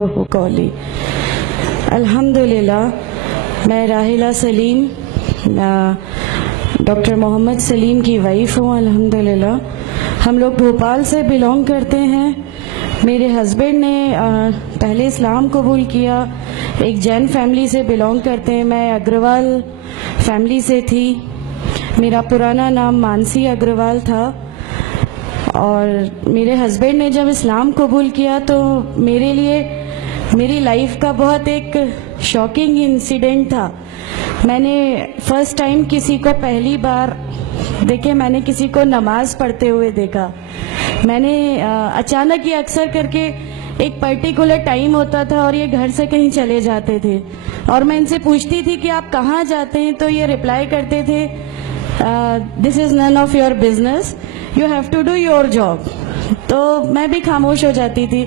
قولی الحمدللہ. میں راحلہ سلیم ڈاکٹر محمد سلیم کی وائف ہوں. الحمدللہ ہم لوگ بھوپال سے بلونگ کرتے ہیں. میرے ہسبینڈ نے پہلے اسلام قبول کیا, ایک جین فیملی سے بلونگ کرتے ہیں. میں اگروال فیملی سے تھی. میرا پرانا نام مانسی اگروال تھا. اور میرے ہسبینڈ نے جب اسلام قبول کیا تو میرے لیے میری لائف کا بہت ایک شاکنگ انسیڈنٹ تھا. میں نے فرسٹ ٹائم کسی کو پہلی بار دیکھے, میں نے کسی کو نماز پڑھتے ہوئے دیکھا. میں نے اچانک یہ اکثر کر کے ایک پرٹیکولر ٹائم ہوتا تھا اور یہ گھر سے کہیں چلے جاتے تھے اور میں ان سے پوچھتی تھی کہ آپ کہاں جاتے ہیں, تو یہ ریپلائی کرتے تھے this is none of your business, you have to do your job. تو میں بھی خاموش ہو جاتی تھی.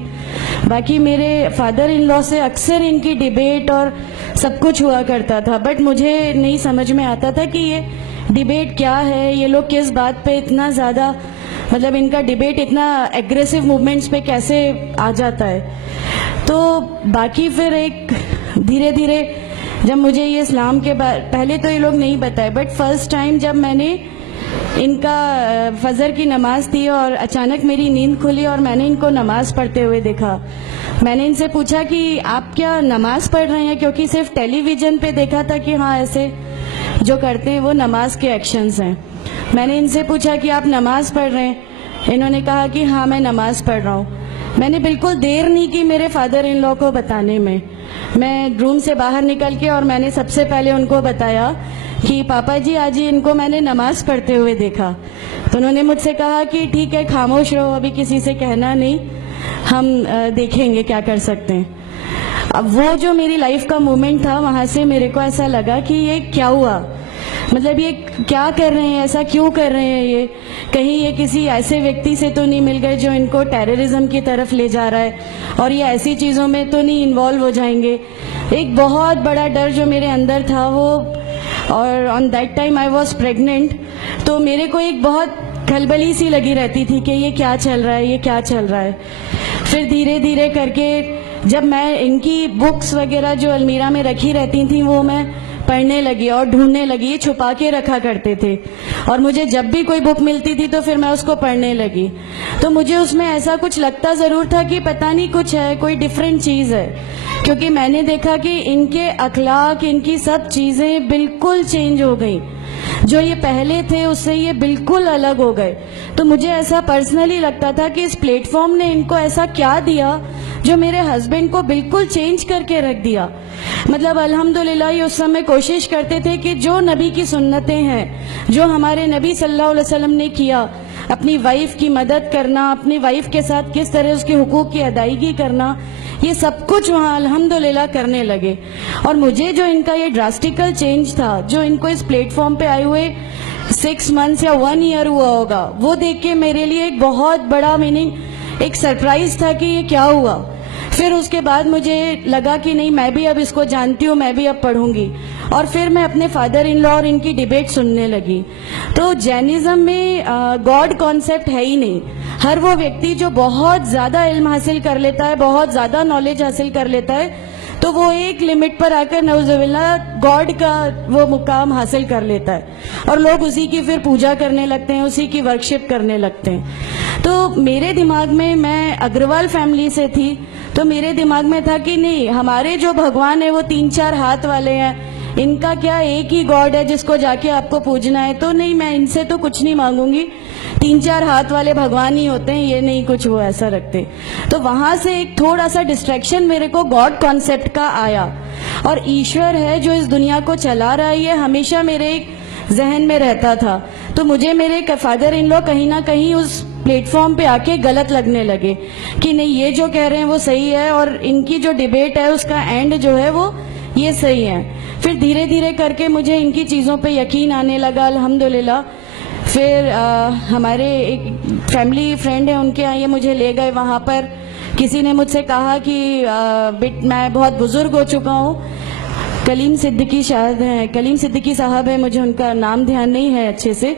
باقی میرے فادر ان لا سے اکثر ان کی ڈیبیٹ اور سب کچھ ہوا کرتا تھا, بٹ مجھے نہیں سمجھ میں آتا تھا کہ یہ ڈیبیٹ کیا ہے, یہ لوگ کس بات پہ اتنا زیادہ, مطلب ان کا ڈیبیٹ اتنا ایگریسو موومنٹس پہ کیسے آ جاتا ہے. تو باقی پھر ایک دھیرے دھیرے جب مجھے یہ اسلام کے پہلے تو یہ لوگ نہیں بتائے, بٹ فرسٹ ٹائم جب میں نے ان کا فجر کی نماز تھی اور اچانک میری نیند کھلی اور میں نے ان کو نماز پڑھتے ہوئے دیکھا. میں نے ان سے پوچھا کہ آپ کیا نماز پڑھ رہے ہیں, کیونکہ صرف ٹیلی ویژن پہ دیکھا تھا کہ ہاں ایسے جو کرتے ہیں وہ نماز کے ایکشنز ہیں. میں نے ان سے پوچھا کہ آپ نماز پڑھ رہے ہیں, انہوں نے کہا کہ ہاں میں نماز پڑھ رہا ہوں. میں نے بالکل دیر نہیں کی میرے فادر ان لا کو بتانے میں. میں روم سے باہر نکل کے اور میں نے سب سے پہلے ان کو بتایا کہ پاپا جی آج ان کو میں نے نماز پڑھتے ہوئے دیکھا. تو انہوں نے مجھ سے کہا کہ ٹھیک ہے خاموش رہو, ابھی کسی سے کہنا نہیں, ہم دیکھیں گے کیا کر سکتے ہیں. اب وہ جو میری لائف کا مومنٹ تھا, وہاں سے میرے کو ایسا لگا کہ یہ کیا ہوا, مطلب یہ کیا کر رہے ہیں, ایسا کیوں کر رہے ہیں, یہ کہیں یہ کسی ایسے ویکتی سے تو نہیں مل گئے جو ان کو ٹیررزم کی طرف لے جا رہا ہے, اور یہ ایسی چیزوں میں تو نہیں انوالو ہو جائیں گے. ایک بہت بڑا ڈر جو میرے اندر تھا وہ, اور on that time I was pregnant, تو میرے کو ایک بہت کھلبلی سی لگی رہتی تھی کہ یہ کیا چل رہا ہے, یہ کیا چل رہا ہے. پھر دھیرے دھیرے کر کے جب میں ان کی بکس وغیرہ جو المیرا میں رکھی رہتی تھیں وہ میں پڑھنے لگی اور ڈھونڈنے لگی. یہ چھپا کے رکھا کرتے تھے اور مجھے جب بھی کوئی بک ملتی تھی تو پھر میں اس کو پڑھنے لگی. تو مجھے اس میں ایسا کچھ لگتا ضرور تھا کہ پتہ نہیں کچھ ہے, کوئی ڈیفرنٹ چیز ہے, کیونکہ میں نے دیکھا کہ ان کے اخلاق, ان کی سب چیزیں بالکل چینج ہو گئیں. جو یہ پہلے تھے اس سے یہ بالکل الگ ہو گئے. تو مجھے ایسا پرسنلی لگتا تھا کہ اس پلیٹ فارم نے ان کو ایسا کیا دیا جو میرے ہسبینڈ کو بالکل چینج کر کے رکھ دیا. مطلب الحمدللہ یہ اس سمے کوشش کرتے تھے کہ جو نبی کی سنتیں ہیں, جو ہمارے نبی صلی اللہ علیہ وسلم نے کیا, اپنی وائف کی مدد کرنا, اپنی وائف کے ساتھ کس طرح اس کے حقوق کی ادائیگی کرنا, یہ سب کچھ وہاں الحمدللہ کرنے لگے. اور مجھے جو ان کا یہ ڈراسٹیکل چینج تھا, جو ان کو اس پلیٹ فارم پہ آئے ہوئے 6 months یا 1 year ہوا ہوگا, وہ دیکھ کے میرے لیے ایک بہت بڑا ایک سرپرائز تھا کہ یہ کیا ہوا. پھر اس کے بعد مجھے لگا کہ نہیں, میں بھی اب اس کو جانتی ہوں, میں بھی اب پڑھوں گی. اور پھر میں اپنے فادر ان لا اور ان کی ڈیبیٹ سننے لگی. تو جینزم میں گاڈ کانسیپٹ ہے ہی نہیں. ہر وہ ویکتی جو بہت زیادہ علم حاصل کر لیتا ہے, بہت زیادہ نالج حاصل کر لیتا ہے, تو وہ ایک لمٹ پر آ کر نعوذ باللہ گاڈ کا وہ مقام حاصل کر لیتا ہے, اور لوگ اسی کی پھر پوجا کرنے لگتے ہیں, اسی کی ورکشپ کرنے لگتے ہیں. تو میرے دماغ میں اگروال فیملی سے تھی, تو میرے دماغ میں تھا کہ نہیں, ہمارے جو بھگوان ہیں وہ 3-4 ہاتھ والے ہیں, ان کا کیا ایک ہی گاڈ ہے جس کو جا کے آپ کو پوجنا ہے. تو نہیں, میں ان سے تو کچھ نہیں مانگوں گی, 3-4 ہاتھ والے بھگوان ہی ہوتے ہیں, یہ نہیں کچھ وہ ایسا رکھتے. تو وہاں سے ایک تھوڑا سا ڈسٹریکشن میرے کو گاڈ کانسیپٹ کا آیا, اور ایشور ہے جو اس دنیا کو چلا رہا ہے, یہ ہمیشہ میرے ایک ذہن میں رہتا تھا. تو مجھے میرے فادر ان لا کہیں نہ کہیں اس پلیٹ فارم پہ آ کے غلط لگنے لگے کہ نہیں, یہ جو کہہ رہے ہیں وہ صحیح ہے, اور ان کی جو ڈیبیٹ ہے اس کا اینڈ جو ہے وہ یہ صحیح ہے. پھر دھیرے دھیرے کر کے مجھے ان کی چیزوں پہ یقین آنے لگا الحمدللہ. پھر ہمارے ایک فیملی فرینڈ ہیں, ان کے یہاں یہ مجھے لے گئے. وہاں پر کسی نے مجھ سے کہا کہ میں بہت بزرگ ہو چکا ہوں, کلیم صدیقی شاہد ہیں, کلیم صدیقی صاحب ہیں, مجھے ان کا نام دھیان نہیں ہے اچھے سے,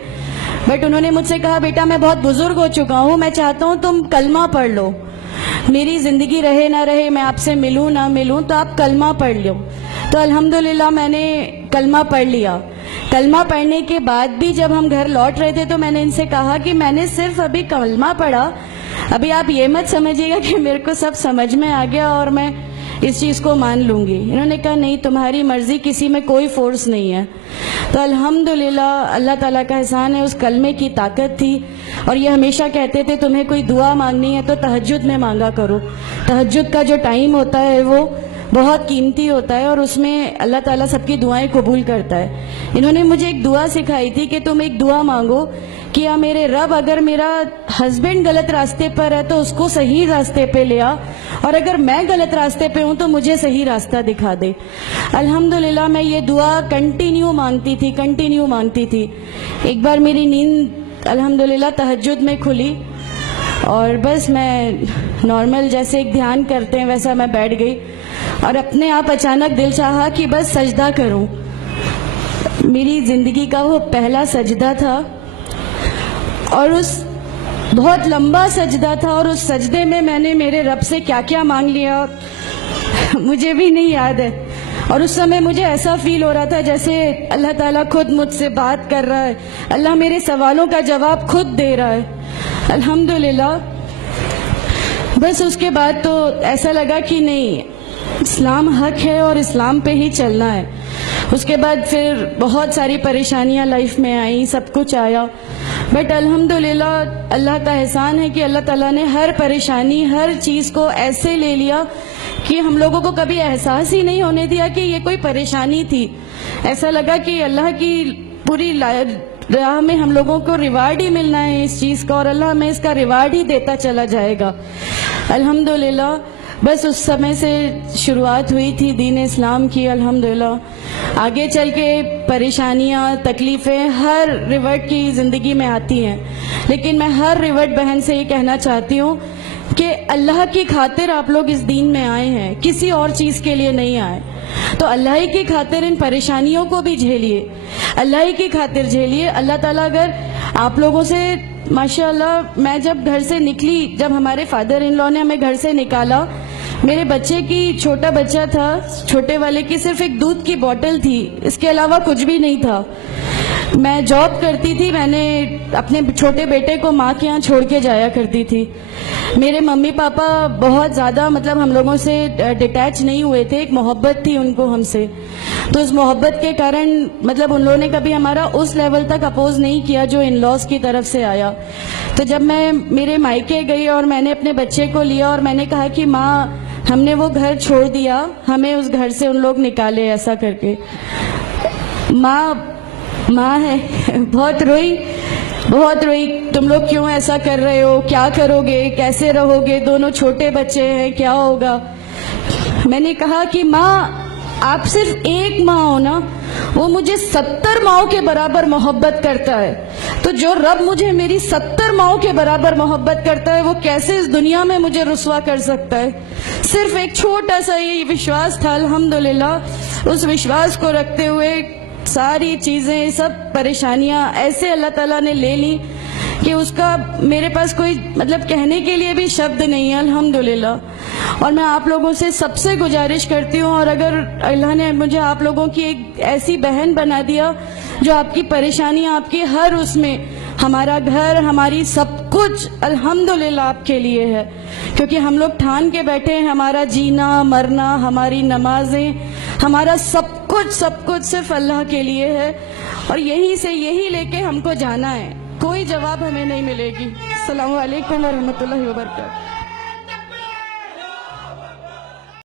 بٹ انہوں نے مجھ سے کہا بیٹا میں بہت بزرگ ہو چکا ہوں, میں چاہتا ہوں تم کلمہ پڑھ لو. میری زندگی رہے نہ رہے، میں آپ سے ملوں نہ ملوں، تو آپ کلمہ پڑھ لو. تو الحمدللہ میں نے کلمہ پڑھ لیا. کلمہ پڑھنے کے بعد بھی جب ہم گھر لوٹ رہے تھے تو میں نے ان سے کہا کہ میں نے صرف ابھی کلمہ پڑھا، ابھی آپ یہ مت سمجھیے گا کہ میرے کو سب سمجھ میں آ گیا اور میں اس چیز کو مان لوں گی. انہوں نے کہا نہیں، تمہاری مرضی، کسی میں کوئی فورس نہیں ہے. تو الحمدللہ اللہ تعالیٰ کا احسان ہے، اس کلمے کی طاقت تھی. اور یہ ہمیشہ کہتے تھے تمہیں کوئی دعا مانگنی ہے تو تہجد میں مانگا کرو. تہجد کا جو ٹائم ہوتا ہے وہ بہت قیمتی ہوتا ہے اور اس میں اللہ تعالیٰ سب کی دعائیں قبول کرتا ہے. انہوں نے مجھے ایک دعا سکھائی تھی کہ تم ایک دعا مانگو کہ یا میرے رب، اگر میرا ہسبینڈ غلط راستے پر ہے تو اس کو صحیح راستے پہ لے آ، اور اگر میں غلط راستے پہ ہوں تو مجھے صحیح راستہ دکھا دے. الحمدللہ میں یہ دعا کنٹینیو مانگتی تھی. ایک بار میری نیند الحمدللہ تہجد میں کھلی اور بس میں نارمل جیسے ایک دھیان کرتے ہیں ویسا میں بیٹھ گئی اور اپنے آپ اچانک دل چاہا کہ بس سجدہ کروں. میری زندگی کا وہ پہلا سجدہ تھا اور اس بہت لمبا سجدہ تھا، اور اس سجدے میں نے میرے رب سے کیا کیا مانگ لیا مجھے بھی نہیں یاد ہے. اور اس سمے مجھے ایسا فیل ہو رہا تھا جیسے اللہ تعالیٰ خود مجھ سے بات کر رہا ہے، اللہ میرے سوالوں کا جواب خود دے رہا ہے. الحمدللہ بس اس کے بعد تو ایسا لگا کہ نہیں، اسلام حق ہے اور اسلام پہ ہی چلنا ہے. اس کے بعد پھر بہت ساری پریشانیاں لائف میں آئیں، سب کچھ آیا، بٹ الحمدللہ اللہ کا احسان ہے کہ اللہ تعالیٰ نے ہر پریشانی، ہر چیز کو ایسے لے لیا کہ ہم لوگوں کو کبھی احساس ہی نہیں ہونے دیا کہ یہ کوئی پریشانی تھی. ایسا لگا کہ اللہ کی پوری راہ میں ہم لوگوں کو ریوارڈ ہی ملنا ہے اس چیز کا، اور اللہ ہمیں اس کا ریوارڈ ہی دیتا چلا جائے گا. الحمدللہ بس اس سمے سے شروعات ہوئی تھی دین اسلام کی. الحمدللہ آگے چل کے پریشانیاں، تکلیفیں ہر ریورٹ کی زندگی میں آتی ہیں، لیکن میں ہر ریورٹ بہن سے یہ کہنا چاہتی ہوں کہ اللہ کی خاطر آپ لوگ اس دین میں آئے ہیں، کسی اور چیز کے لیے نہیں آئے. تو اللہ ہی کی خاطر ان پریشانیوں کو بھی جھیلیے، اللہ ہی کی خاطر جھیلیے. اللہ تعالیٰ اگر آپ لوگوں سے ماشاءاللہ، میں جب گھر سے نکلی، جب ہمارے فادر ان لا نے ہمیں گھر سے نکالا، میرے بچے کی، چھوٹا بچہ تھا، چھوٹے والے کی صرف ایک دودھ کی بوتل تھی، اس کے علاوہ کچھ بھی نہیں تھا. میں جاب کرتی تھی، میں نے اپنے چھوٹے بیٹے کو ماں کے یہاں چھوڑ کے جایا کرتی تھی. میرے ممی پاپا بہت زیادہ ہم لوگوں سے ڈیٹیچ نہیں ہوئے تھے، ایک محبت تھی ان کو ہم سے. تو اس محبت کے کارن ان لوگوں نے کبھی ہمارا اس لیول تک اپوز نہیں کیا جو ان لاز کی طرف سے آیا. تو جب میں میرے مائکے گئی اور میں نے اپنے بچے کو لیا اور میں نے کہا کہ ماں، ہم نے وہ گھر چھوڑ دیا، ہمیں اس گھر سے ان لوگ نکالے، ایسا کر کے. ماں ہے، بہت روئی، تم لوگ کیوں ایسا کر رہے ہو، کیا کرو گے، کیسے رہو گے، دونوں چھوٹے بچے ہیں، کیا ہوگا. میں نے کہا کہ ماں، آپ صرف ایک ماں ہو نا، وہ مجھے 70 ماؤں کے برابر محبت کرتا ہے. تو جو رب مجھے میری 70 ماؤں کے برابر محبت کرتا ہے، وہ کیسے اس دنیا میں مجھے رسوا کر سکتا ہے. صرف ایک چھوٹا سا یہ وشواس تھا. الحمدللہ اس وشواس کو رکھتے ہوئے ساری چیزیں، سب پریشانیاں ایسے اللہ تعالیٰ نے لے لی کہ اس کا میرے پاس کوئی کہنے کے لیے بھی شبد نہیں ہے. الحمدللہ. اور میں آپ لوگوں سے سب سے گزارش کرتی ہوں، اور اگر اللہ نے مجھے آپ لوگوں کی ایک ایسی بہن بنا دیا جو آپ کی پریشانیاں، آپ کی ہر اس میں، ہمارا گھر، ہماری سب کچھ الحمدللہ آپ کے لیے ہے، کیونکہ ہم لوگ ٹھان کے بیٹھے ہیں ہمارا جینا مرنا، ہماری نمازیں، ہمارا سب کچھ صرف اللہ کے لیے ہے، اور یہی لے کے ہم کو جانا ہے. کوئی جواب ہمیں نہیں ملے گی. السلام علیکم ورحمۃ اللہ وبرکاتہ.